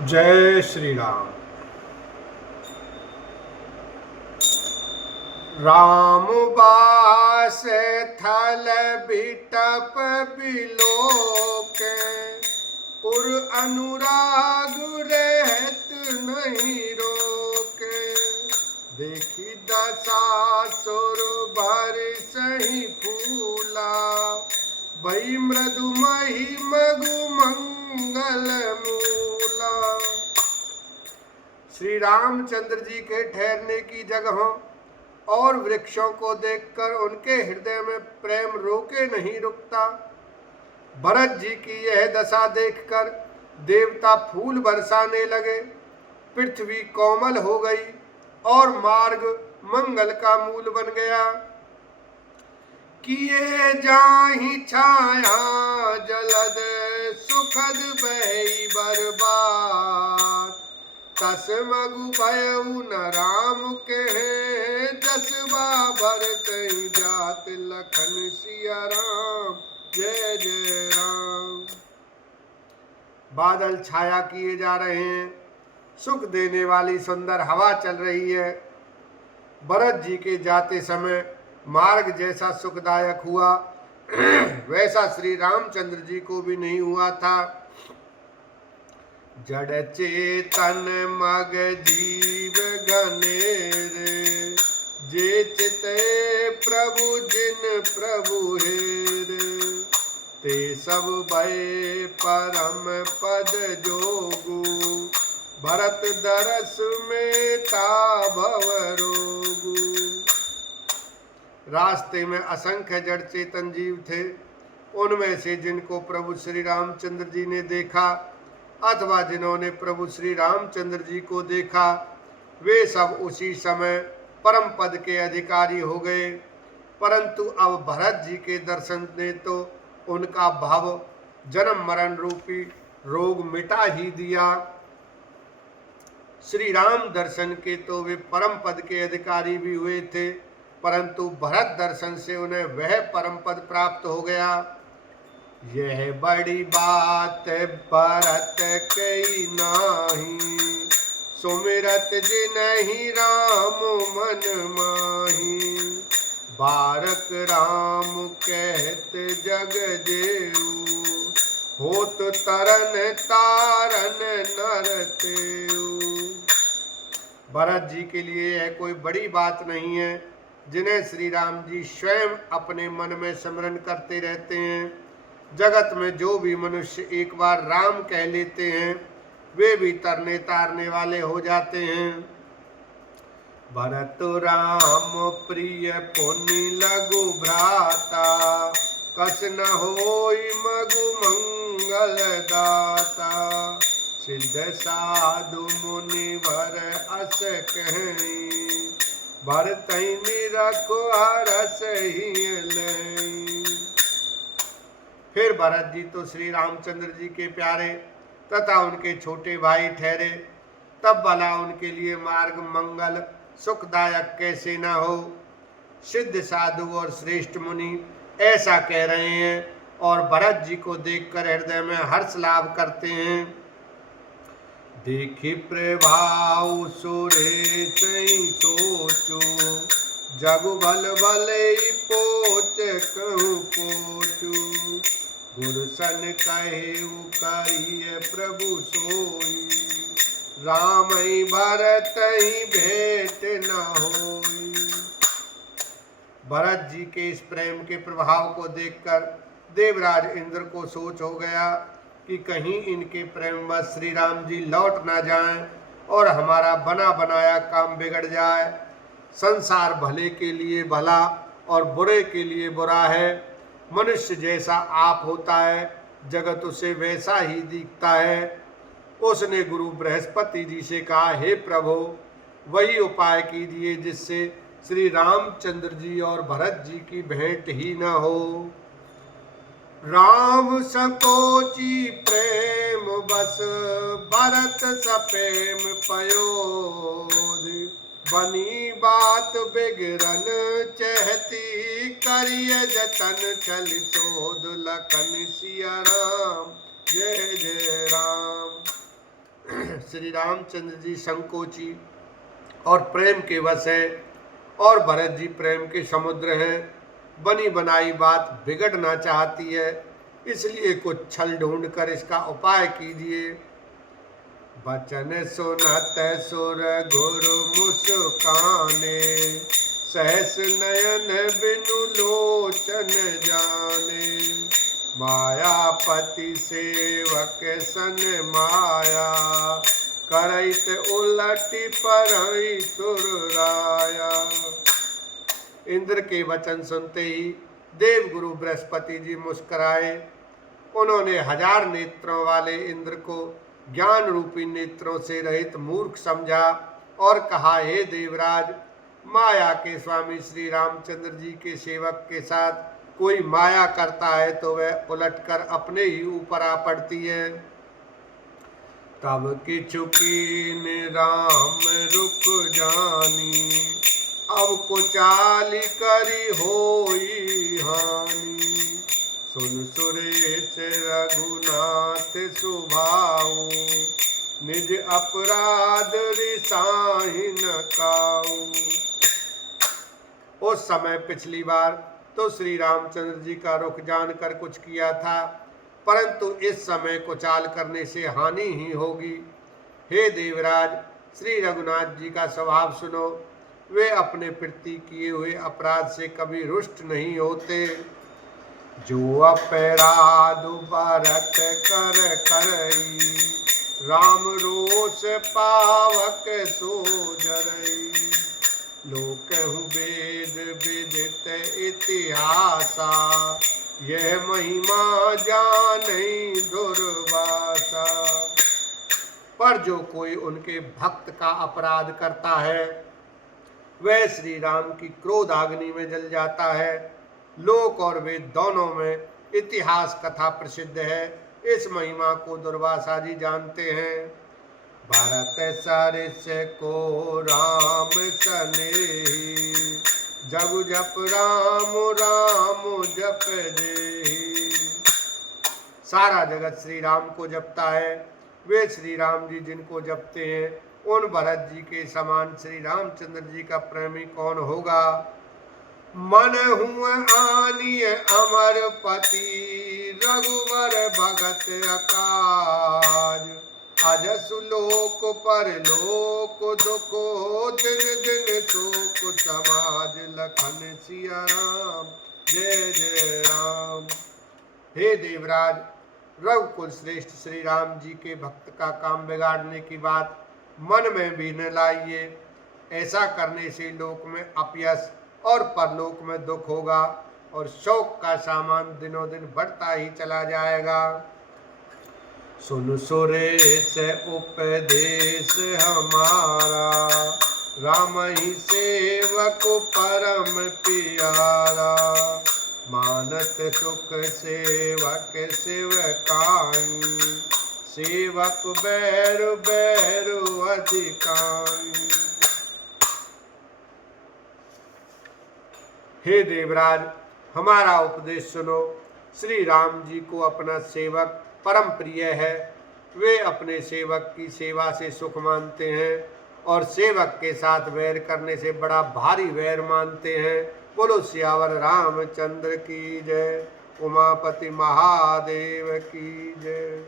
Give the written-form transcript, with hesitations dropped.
जय श्री राम। राम बास थल बिटप बिलोक, उर अनुराग रहत नहीं रोक। देखी दशा सुर भर सही फूला, भई मृदु मही मगु मंगल मूला। श्री रामचंद्र जी के ठहरने की जगहों और वृक्षों को देखकर उनके हृदय में प्रेम रोके नहीं रुकता। भरत जी की यह दशा देखकर देवता फूल बरसाने लगे, पृथ्वी कोमल हो गई और मार्ग मंगल का मूल बन गया। किए जाहि छाया जलद सुखद बही बरबाद, तस मगु भयउ न राम के जसबा भरत जात लखन सिया राम। जय जय राम। बादल छाया किए जा रहे हैं, सुख देने वाली सुंदर हवा चल रही है। भरत जी के जाते समय मार्ग जैसा सुखदायक हुआ वैसा श्री रामचंद्र जी को भी नहीं हुआ था। जड़ चेतन मग जीव घनेरे, जे चिते प्रभु जिन प्रभु हेरे। ते सब भय परम पद जोगु, भरत दरस में भव रोगु। रास्ते में असंख्य जड़ चेतन जीव थे। उनमें से जिनको प्रभु श्री रामचंद्र जी ने देखा अथवा जिन्होंने प्रभु श्री रामचंद्र जी को देखा, वे सब उसी समय परम पद के अधिकारी हो गए। परंतु अब भरत जी के दर्शन ने तो उनका भव जन्म मरण रूपी रोग मिटा ही दिया। श्री राम दर्शन के तो वे परम पद के अधिकारी भी हुए थे, परंतु भरत दर्शन से उन्हें वह परम पद प्राप्त हो गया। यह बड़ी बात भरत कई नाही, सुमिरत जिनहि राम मन माही। बारक राम कहत जग जेऊ, होत तरन तारन नर तेऊ। भरत जी के लिए यह कोई बड़ी बात नहीं है, जिन्हें श्री राम जी स्वयं अपने मन में स्मरण करते रहते हैं। जगत में जो भी मनुष्य एक बार राम कह लेते हैं, वे भी तरने तारने वाले हो जाते हैं। भरत राम प्रिय पुनि लघु भ्राता, कस न होई मगु मंगल दाता। सिद्ध साधु मुनि भर अस कहीं, भरत निरखो हरस ही लई। फिर भरत जी तो श्री रामचंद्र जी के प्यारे तथा उनके छोटे भाई ठहरे, तब भला उनके लिए मार्ग मंगल सुखदायक कैसे न हो। सिद्ध साधु और श्रेष्ठ मुनि ऐसा कह रहे हैं और भरत जी को देखकर हृदय में हर्ष लाभ करते हैं। देखी प्रभाव सुरेश सोचो, जगु भल भले पोच कहूँ पोचू। गुरु सन कहेऊ करिय प्रभु सोई, राम भरत ही भेंट न होई। भरत जी के इस प्रेम के प्रभाव को देखकर देवराज इंद्र को सोच हो गया कि कहीं इनके प्रेमवश श्री राम जी लौट ना जाएं और हमारा बना बनाया काम बिगड़ जाए। संसार भले के लिए भला और बुरे के लिए बुरा है। मनुष्य जैसा आप होता है, जगत उसे वैसा ही दिखता है। उसने गुरु बृहस्पति जी से कहा, हे प्रभु, वही उपाय कीजिए जिससे श्री रामचंद्र जी और भरत जी की भेंट ही न हो। राम सकोची प्रेम बस, भरत सप्रेम पयोधि। बनी बात बिगड़न चहती, करिय जतन चल शोध लखन सिया राम। जय जय राम। श्री रामचंद्र जी संकोची और प्रेम के वश है, और भरत जी प्रेम के समुद्र हैं। बनी बनाई बात बिगड़ना चाहती है, इसलिए कुछ छल ढूंढ कर इसका उपाय कीजिए। बचन सुनत सुर गुरु मुस्काने, सहस नयन बिनु लोचन जाने। मायापति सेवक सन माया, करैत उलटी परई सुरराया। इंद्र के वचन सुनते ही देव गुरु बृहस्पति जी मुस्कुराए। उन्होंने 1000 नेत्रों वाले इंद्र को ज्ञान रूपी नेत्रों से रहित मूर्ख समझा और कहा, हे देवराज, माया के स्वामी श्री रामचंद्र जी के सेवक के साथ कोई माया करता है तो वह उलटकर अपने ही ऊपर आ पड़ती है। तब किछु कीन राम रुक जानी, अब कुचाली करी होई हानि। सुन सुरेश रघुनाथ सुभाऊ, निज अपराध रिसाहि न काऊ। उस समय पिछली बार तो श्री रामचंद्र जी का रुख जानकर कुछ किया था, परंतु इस समय कुचाल करने से हानि ही होगी। हे देवराज, श्री रघुनाथ जी का स्वभाव सुनो। वे अपने प्रति किए हुए अपराध से कभी रुष्ट नहीं होते। जो अपराध भरत कर करई, राम रोष पावक सो जरई। लोकहु वेद विदित इतिहासा, यह महिमा जानई दुर्वासा। पर जो कोई उनके भक्त का अपराध करता है, वह श्री राम की क्रोध अग्नि में जल जाता है। लोक और वेद दोनों में इतिहास कथा प्रसिद्ध है। इस महिमा को दुर्वासा जी जानते हैं। भरत सरिस को राम सनेही, जगु जप राम राम जप जेहि। सारा जगत श्री राम को जपता है। वे श्री राम जी जिनको जपते हैं, उन भरत जी के समान श्री रामचंद्र जी का प्रेमी कौन होगा। मन हुआ आनिय अमर पति, रघुवर भगत अकाज। अजसु लोक पर लोक दुखो, दिन दिन शोक समाज। लखन सिया राम, जय जय राम। हे देवराज, रघुकुल श्रेष्ठ श्री राम जी के भक्त का काम बिगाड़ने की बात मन में भी न लाइए। ऐसा करने से लोक में अपयश और परलोक में दुख होगा, और शोक का सामान दिनों दिन बढ़ता ही चला जाएगा। सुन सुरेश उपदेश हमारा, राम ही सेवक परम प्यारा। मानत सुख सेवक सेवकाई, सेवक बैरु बैरु अधिकाई। हे देवराज, हमारा उपदेश सुनो। श्री राम जी को अपना सेवक परम प्रिय है। वे अपने सेवक की सेवा से सुख मानते हैं, और सेवक के साथ वैर करने से बड़ा भारी वैर मानते हैं। बोलो सियावर रामचंद्र की जय। उमापति महादेव की जय।